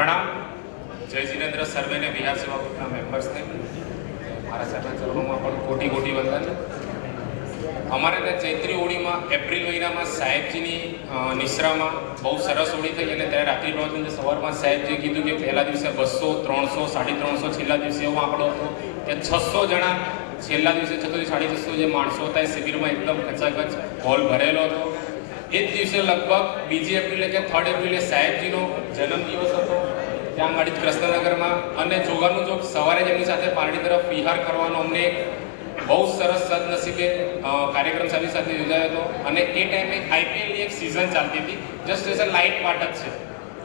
प्रणाम। जय जिनेन्द्र सर्वे ने बिहार सेवा ग्रुपना मेम्बर्स ने मारा साहेबना चरणों में कोटी कोटी वंदन। अमरे त्या चैत्री ओड़ी में एप्रिल महीना में साहेबजी निश्रा में बहुत सरस ओड़ी थी और त्यारे रात्रि प्रवचन सवार में साहेबजी कीधु कि पहला दिवसे 200 300 350 छेल्ला दिवसे एवो आंकड़ो हतो कि 600 जना छेल्ला दिवसे 600 650 जे माणसो हता शिबिर में एकदम खचाखच हॉल भरेलो हतो। एक दिवसे लगभग बीजी एप्रिले के 3 एप्रिले साहेबजीनो जन्मदिवस हतो। त्या आगाड़ी कृष्णनगर में अने जोगानु जोग सवारे जेमनी साथे पार्टी तरफ विहार करवानो अमने बहुत सरस सदनसीबे कार्यक्रम साथे योजायो हतो। अने ए टाइमे आईपीएल ની એક सीजन चालती थी। Just as a light part ज छे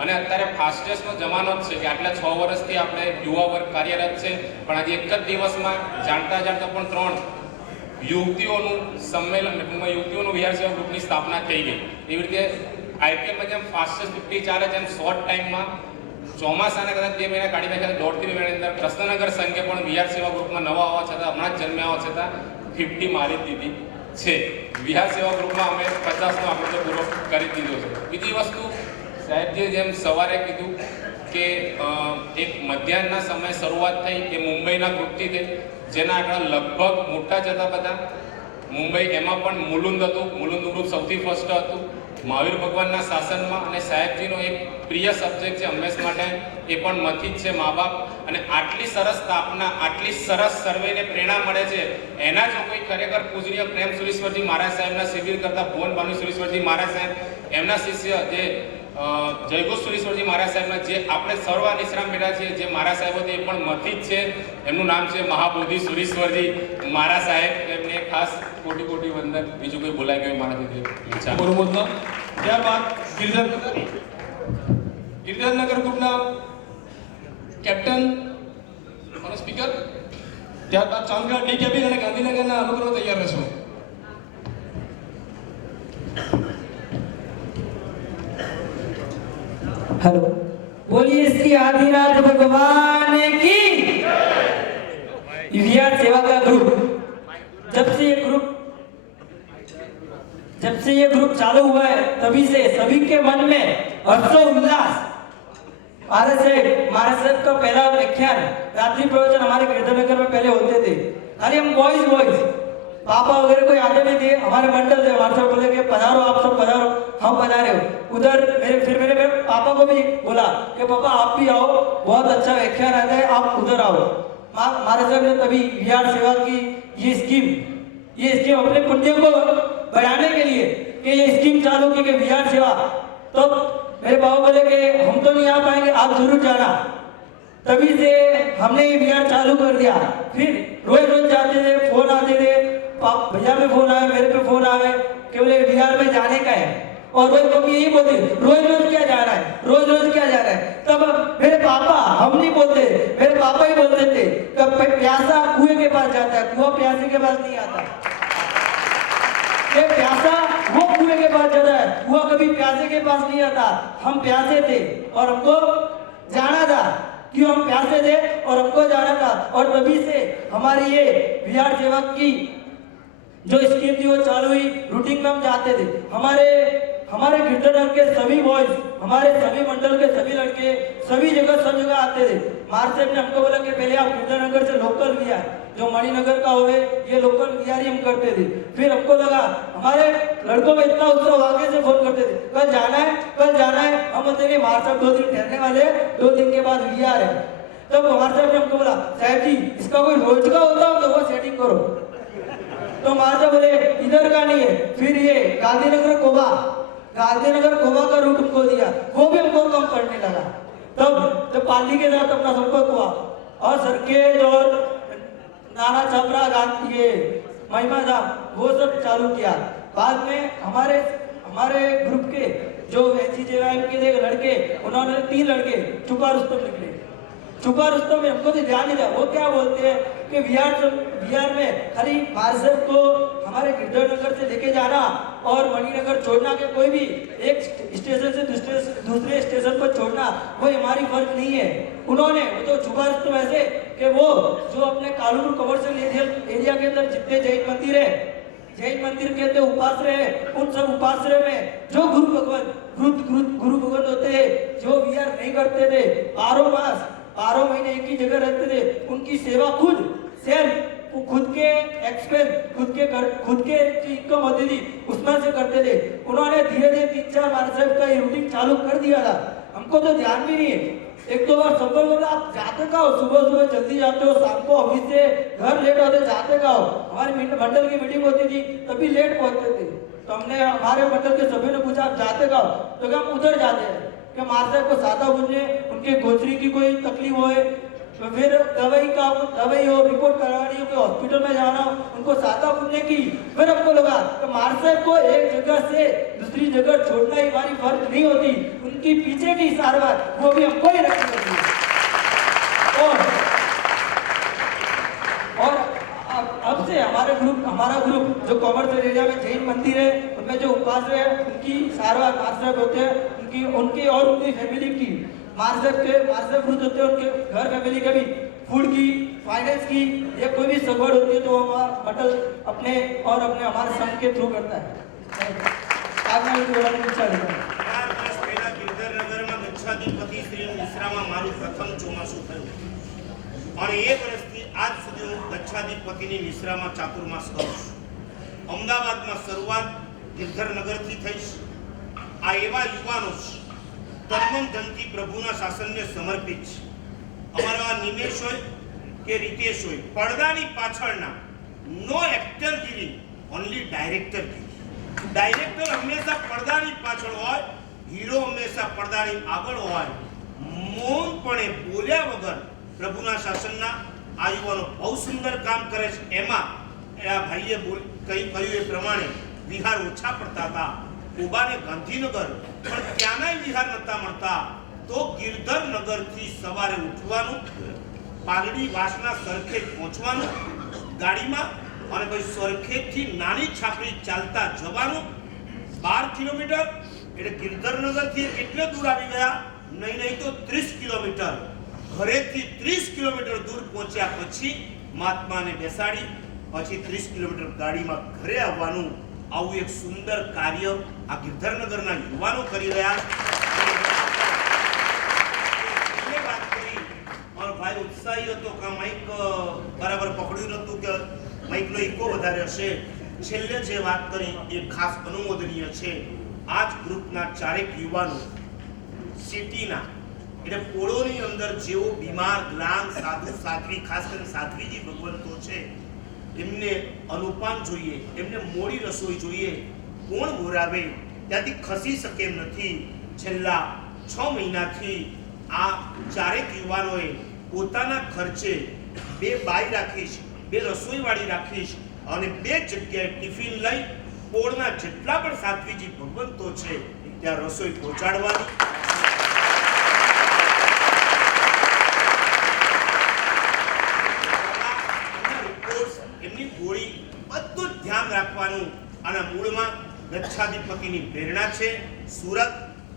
અને અત્યારે ફાસ્ટેસ્ટનો જમાનો જ છે કે આટલા 6 વર્ષથી આપણે યુવા વર્ગ કાર્યરત છે, પણ આજે એક જ દિવસમાં જાણતા જાણતા પણ 3 યુવતીઓનું સંમેલન યુવતીઓનું વિહાર સેવા ગ્રુપની સ્થાપના થઈ ગઈ। એવી રીતે આઈપીએલમાં જેમ ફાસ્ટેસ્ટ 50 ચાલે છે એમ શોર્ટ ટાઈમમાં ચોમાસાના કદાચ 2 મહિના કાઢી નાખ્યા 1.5 મહિનાની અંદર કૃષ્ણનગર સંઘે પણ વિહાર સેવા ગ્રુપમાં નવા હોવા છતાં હમણાં જ જન્મ્યા હોવા છતાં 50 મારી દીધી છે। વિહાર સેવા ગ્રુપમાં અમે 50નો આંકડો તો પૂરો કરી દીધો છે। બીજી વસ્તુ સાહેબજીએ જેમ સવારે કીધું કે એક મધ્યાહનના સમય શરૂઆત થઈ કે મુંબઈના ગ્રુપથી થઈ, જેના આંકડા લગભગ મોટા જતા બધા મુંબઈ એમાં પણ મુલુંદ હતું। મુલુંદ ગ્રુપ સૌથી ફર્સ્ટ હતું મહાવીર ભગવાનના શાસનમાં। અને સાહેબજીનો એક પ્રિય સબ્જેક્ટ છે હંમેશ માટે એ પણ મથી જ છે મા બાપ। અને આટલી સરસ સ્થાપના આટલી સરસ સર્વેને પ્રેરણા મળે છે એના જો કોઈ ખરેખર પૂજનીય પ્રેમ સુરેશ્વરજી મહારાજ સાહેબના શિબિર કરતા ભુવન ભાનુ સુરેશ્વરજી મહારાજ સાહેબ એમના શિષ્ય જે જયગુરુ સુરેશ્વરજી મહારાજ સાહેબના જે આપણે સર્વ નિશ્રામ બેઠા છીએ જે મહારાજ સાહેબ હતા એ પણ મથી જ છે। એમનું નામ છે મહાબોધિ સુરેશ્વરજી મહારાજ સાહેબ। એમને ખાસ કોટી કોટી વંદન। બીજું કોઈ બોલાય ગયું મારાથી ત્યારબાદ गिरिधरनगर ग्रुपना कैप्टन और स्पीकर त्यारबाद चांदगढ़ डी केबी અને ગાંધીનગરના અનુગ્રહ તૈયાર રહેશો। हेलो, बोलिए श्री आदिनाथ भगवान की। विहार सेवा का ग्रुप जब से ये ग्रुप चालू हुआ है तभी से सभी के मन में हर्षोल्लास। महाराज साहब का पहला व्याख्यान रात्रि प्रवचन हमारे गिरधरनगर में पहले होते थे। खाली हम बॉयज पापा वगैरह कोई आते नहीं थे। हमारे मंडल थे, हमारे साहब बोले कि पधारो, आप सब पधारो। हम पधारे हो उधर। मेरे पापा को भी बोला कि पापा आप भी आओ, बहुत अच्छा व्याख्यान आता है, आप उधर आओ। महाराज साहब ने तभी विहार सेवा की ये स्कीम अपने पुण्य को बढ़ाने के लिए कि ये स्कीम चालू की कि विहार सेवा। तो मेरे बाबा बोले कि हम तो नहीं आ पाएंगे, आप जरूर जाना। तभी से हमने ये विहार चालू कर दिया। फिर रोज जाते थे, फोन आते थे, भैया पे फोन आए, मेरे पे फोन आए कि बोले विहार में जाने का है। और रोज मम्मी यही बोलती रोज क्या जा रहा है, रोज क्या जा रहा है। तब मेरे पापा, हम नहीं बोलते, मेरे पापा ही बोलते थे कब प्यासा कुएं के पास जाता है, कुआं प्यासे के पास नहीं आता। प्यासा वो कुएं के पास जाता है, कुआं कभी प्यासे के पास नहीं आता। हम प्यासे थे और हमको जाना था। क्यों हम प्यासे थे और हमको जाना था। और तभी से हमारी ये विहार सेवा की जो स्कीम थी वो चालू हुई। रूटीन में हम जाते थे। हमारे गिरधरनगर के सभी बॉयज, हमारे सभी मंडल के सभी लड़के सभी जगह सब जगह आते थे। मार्सेप ने हमको बोला कि पहले आप गिरधरनगर से लोकल विहार जो मणिनगर का हुए ये लोकल विहार ही हम करते थे। फिर हमको लगा हमारे लड़कों में इतना उत्साह, आगे से फोन करते थे कल जाना है, कल जाना है। हम बोलते नहीं, मार्सेप 2 दिन ठहरने वाले, 2 दिन के बाद विहार है। तब मार्सेप ने हमको बोला साहब जी इसका कोई रोज का होता हो तो वो सेटिंग करो। तो मार्सेप बोले इधर का नहीं है। फिर ये गांधीनगर कोबा का रूट हमको दिया, वो भी हमको कम पड़ने लगा। तब पाली के साथ अपना संपर्क हुआ और सरखेज और नाना छपरा ये महिमा धाम वो सब चालू किया। बाद में हमारे ग्रुप के जो एचजीजेवाईएम के लड़के, उन्होंने 3 लड़के छुपा रुस्तम निकले। छुपा रुस्तम में हमको तो ध्यान नहीं था। वो क्या बोलते हैं कि विहार में खाली मार्सेप को हमारे गिरधरनगर से लेके जाना और मणिनगर छोड़ना के कोई भी एक स्टेशन से दूसरे स्टेशन पर छोड़ना वो हमारी फर्ज नहीं है। उन्होंने वो तो छुपा रुस्तम ऐसे कि वो जो अपने कालूपुर कमर्शियल एरिया के अंदर जितने जैन मंदिर के अंदर उपाश्रय है, उन सब उपाश्रय में जो गुरु भगवान गुरु भगवत होते हैं जो विहार नहीं करते थे, 12 महीने एक ही जगह रहते थे, उनकी सेवा खुद सेल्फ खुद के एक्सपेंस खुद के इनकम होती थी उसमें से करते थे। उन्होंने धीरे धीरे 3-4 बार साहब का ये रूटीन चालू कर दिया था। हमको तो ध्यान भी नहीं है, 1-2 बार संपर्क में आप जाते का हो, सुबह जल्दी जाते हो, शाम को ऑफिस से घर लेट होते जाते का हो। हमारी मंडल की मीटिंग होती थी तभी लेट पहुंचते थे, तो हमने हमारे मंडल के सभी ने पूछा आप जाते का हो, तो क्या हम उधर जाते हैं कि मार साहब को सादा पूछने उनके गोचरी की कोई तकलीफ हो, तो फिर दवाई हो, रिपोर्ट करवानी हो, हॉस्पिटल में जाना हो, उनको सादा पूछने की। फिर हमको लगा कि मार साहब को एक जगह से दूसरी जगह छोड़ना ही हमारी फर्ज नहीं होती, उनकी पीछे की सारवार वो भी हमको ही रखनी होती है। और अब से हमारा ग्रुप जो कॉमर्शियल एरिया में जैन मंदिर है उनमें जो उपास्य है उनकी सारवार मार साहब होते हैं, उनकी और उनकी फैमिली की मार साहब ग्रुप होते हैं, उनके घर फैमिली के भी फूड की, फाइनेंस की या कोई भी सगवड़ होती है तो हमारा मंडल अपने हमारे संघ के थ्रू करता है। आपने भी बोलने की इच्छा है। गिरधरनगરમાં ગચ્છાધિપતિ શ્રી મિશ્રામાં મારું પ્રથમ ચોમાસું થયું અને 1 વર્ષથી આજ સુધી હું ગચ્છાધિપતિની મિશ્રામાં ચાતુર્માસ કરું છું। અમદાવાદમાં શરૂઆત ગિરધરનગરથી થઈશ। આ એવા યુવાનો તનમન ધનથી પ્રભુના શાસનને સમર્પિત છે। અમારા નિમેશ હોય કે રીતેશ હોય, પડદાની પાછળના નો એક્ટર ગીરી, ઓનલી ડાયરેક્ટર ગીરી। ડાયરેક્ટર હંમેશા પડદાની પાછળ હોય, હીરો હંમેશા પડદાની આગળ હોય। મૌનપણે બોલ્યા વગર પ્રભુના શાસનના આ યુવાનો બહુ સુંદર કામ કરે છે। એમાં આ ભાઈએ કહ્યું એ પ્રમાણે વિહાર ઓછા પડતા હતા, કોબાને ગાંધીનગર, પણ ત્યાંના વિહાર નતા મળતા, તો ગિરધરનગરથી સવારે ઉઠવાનું, પાલડી વાસના સરખેજ પહોંચવાનું ગાડીમાં અને પછી સરખેજથી નાની છાપરી ચાલતા જવાનું 12 કિલોમીટર, એટલે ગિરધરનગરથી કેટલે દૂર આવી ગયા? નહીં તો 30 કિલોમીટર। ઘરેથી 30 કિલોમીટર દૂર પહોંચ્યા પછી મહાત્માને બેસાડી પછી 30 કિલોમીટર ગાડીમાં ઘરે આવવાનું। આવું એક સુંદર કાર્ય આ ગિરધરનગરના યુવાનો કરી રહ્યા છે। વાત કરી મારો ભાઈ ઉત્સાહી હતો કે માઇક બરાબર પકડ્યું નતું કે માઇકનો ઇકો વધારે હશે। છેલ્લે જે વાત કરી એ ખાસ અનુમોદનીય છે। આ જ ગ્રુપના ચારેક યુવાનો સિટીના એટલે પોળોની અંદર જેવો બીમાર ગ્લામ સાધુ સાધ્વી, ખાસ કરીને સાધ્વીજી ભગવંતો છે, એમને અનુપાન જોઈએ, એમને મોડી રસોઈ જોઈએ, કોણ બોરાવે ત્યાંથી ખસી શકે એમ નથી। છેલ્લા 6 મહિનાથી આ ચારેક યુવાનોએ પોતાના ખર્ચે 2 બાઈ રાખીશ, 2 રસોઈવાળી રાખીશ અને 2 જગ્યાએ ટિફિન લઈ પોળના જેટલા પણ સાધ્વીજી ભગવંતો છે ત્યાં રસોઈ પહોંચાડવાની। રાખવાનું અને મૂળમાં ગચ્છાધિપતિની પ્રેરણા છે। સુરત,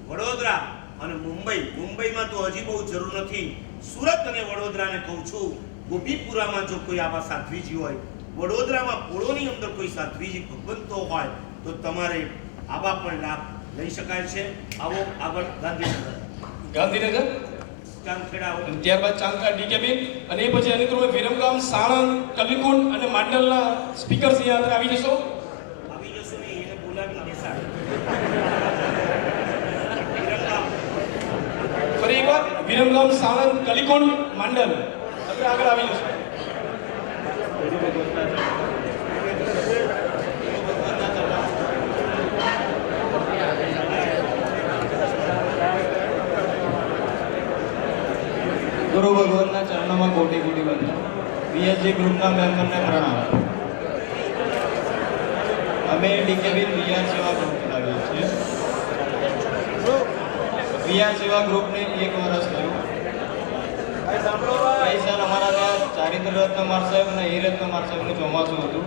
વડોદરા અને મુંબઈમાં તો હજી બહુ જરૂર નથી। સુરત અને વડોદરાને કહું છું, ગોપીપુરામાં જો કોઈ આવા સાધ્વીજી હોય, વડોદરામાં પોળોની અંદર કોઈ સાધ્વીજી ભગવંતો હોય તો તમારે આવા પણ લાભ લઈ શકાય છે। આવો આગળ ગાંધીનગર ચાંદખેડા, ત્યારબાદ ચાંદખેડા ડીકેબી અને એ પછી અનુક્રમે વિરમગામ, સાણંદ, કલીકુંડ અને માંડલના સ્પીકર્સ અહીંયા અંદર આવી જશો ને એને બોલાવીને બેસાડ। ફરી એકવાર વિરમગામ, સાણંદ, કલીકુંડ, માંડલ આપણે આગળ આવી જશો। ગુરુ ભગવાનના ચરણોમાં કોટી કોટી વંદન। વીએસજી ગ્રુપના મેમ્બરને પ્રણામ। અમે ડીકેબી વીઆર સેવા ગ્રુપ ચલાવીએ છીએ। વીઆર સેવા ગ્રુપને 1 વર્ષ થયું। ગઈ સાલ અમારા ત્યાં ચારિત્ર રત્ન માર સાહેબ અને હીરત્ન માર સાહેબનું ચોમાસું હતું।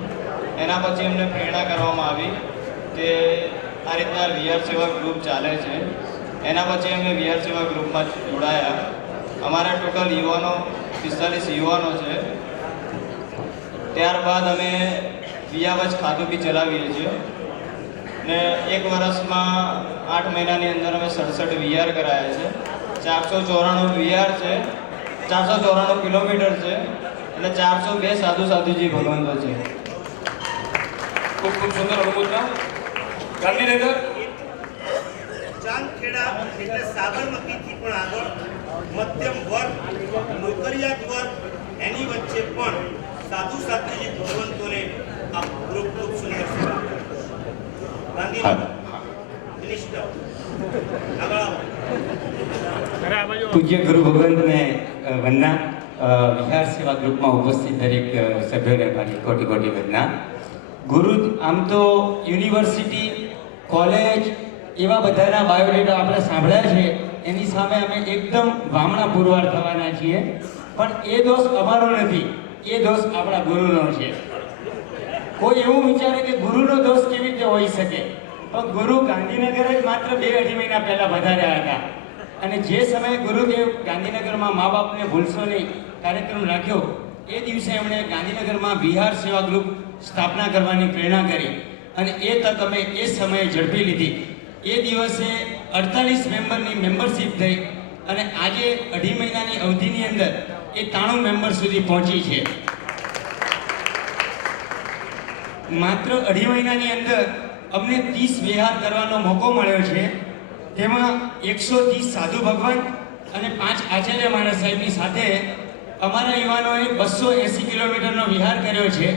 એના પછી અમને પ્રેરણા કરવામાં આવી કે આ રીતના વીઆર સેવા ગ્રુપ ચાલે છે। એના પછી અમે વીઆર સેવા ગ્રુપમાં જોડાયા। અમારા ટોટલ યુવાનો 45 યુવાનો છે। ત્યારબાદ અમે વિયાવજ ખાતું બી ચલાવીએ છીએ। ને એક વર્ષમાં 8 મહિનાની અંદર અમે 67 VR કરાયા છે. 494 VR છે, 494 કિલોમીટર છે અને 402 સાધુજી ભગવંતો છે. ખૂબ ખૂબ સુંદર અનુભૂતના. ગાંધીનગર ચાંદખેડા એટલે સાબરમતીથી પણ આગળ મધ્યમ વર્ગ, નોકરિયાત વર્ગ, એની વચ્ચે પણ સાધુજી ભગવંતોને આ ગ્રુપ ખૂબ સુંદર સેવા આપે. ગાંધીનગર મિનિસ્ટર આગળ આવો. પૂજ્ય ગુરુ ભગવંતને વંદના. વિહાર સેવા ગ્રુપમાં ઉપસ્થિત દરેક સભ્યોને મારી કોટી કોટી વંદના. ગુરુ આમ તો યુનિવર્સિટી, કોલેજ એવા બધાના બાયોડેટા આપણે સાંભળ્યા છે, એની સામે અમે એકદમ વામણા પુરવાર થવાના છીએ. પણ એ દોષ અમારો નથી, એ દોષ આપણા ગુરુનો છે. કોઈ એવું વિચારે કે ગુરુનો દોષ કેવી રીતે હોઈ શકે, પણ ગુરુ ગાંધીનગર જ માત્ર 2-2.5 મહિના પહેલા વધાર્યા હતા. અને જે સમયે ગુરુદેવ ગાંધીનગરમાં મા બાપને ભૂલશો નહીં કાર્યક્રમ રાખ્યો, એ દિવસે એમણે ગાંધીનગરમાં વિહાર સેવા ગ્રુપ સ્થાપના કરવાની પ્રેરણા કરી અને એ તક અમે એ સમયે ઝડપી લીધી. એ દિવસે 48 મેમ્બરની મેમ્બરશિપ થઈ અને આજે 2.5 મહિનાની અવધિની અંદર એ 93 મેમ્બર સુધી પહોંચી છે. માત્ર 2.5 મહિનાની અંદર અમને 30 વિહાર કરવાનો મોકો મળ્યો છે. તેમાં 130 સાધુ ભગવાન અને 5 આચાર્ય મહારાજ સાહેબની સાથે અમારા યુવાનોએ 280 કિલોમીટરનો વિહાર કર્યો છે.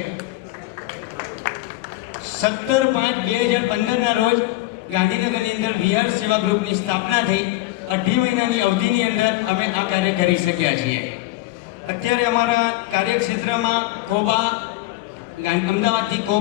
17/5/2015ના રોજ ગાંધીનગરની અંદર વિહાર સેવા ગ્રુપની સ્થાપના થઈ. 2.5 મહિનાની અવધિની અંદર અમે આ કાર્ય કરી શક્યા છીએ. અત્યારે અમારા કાર્યક્ષેત્રમાં કોબા, અમદાવાદથી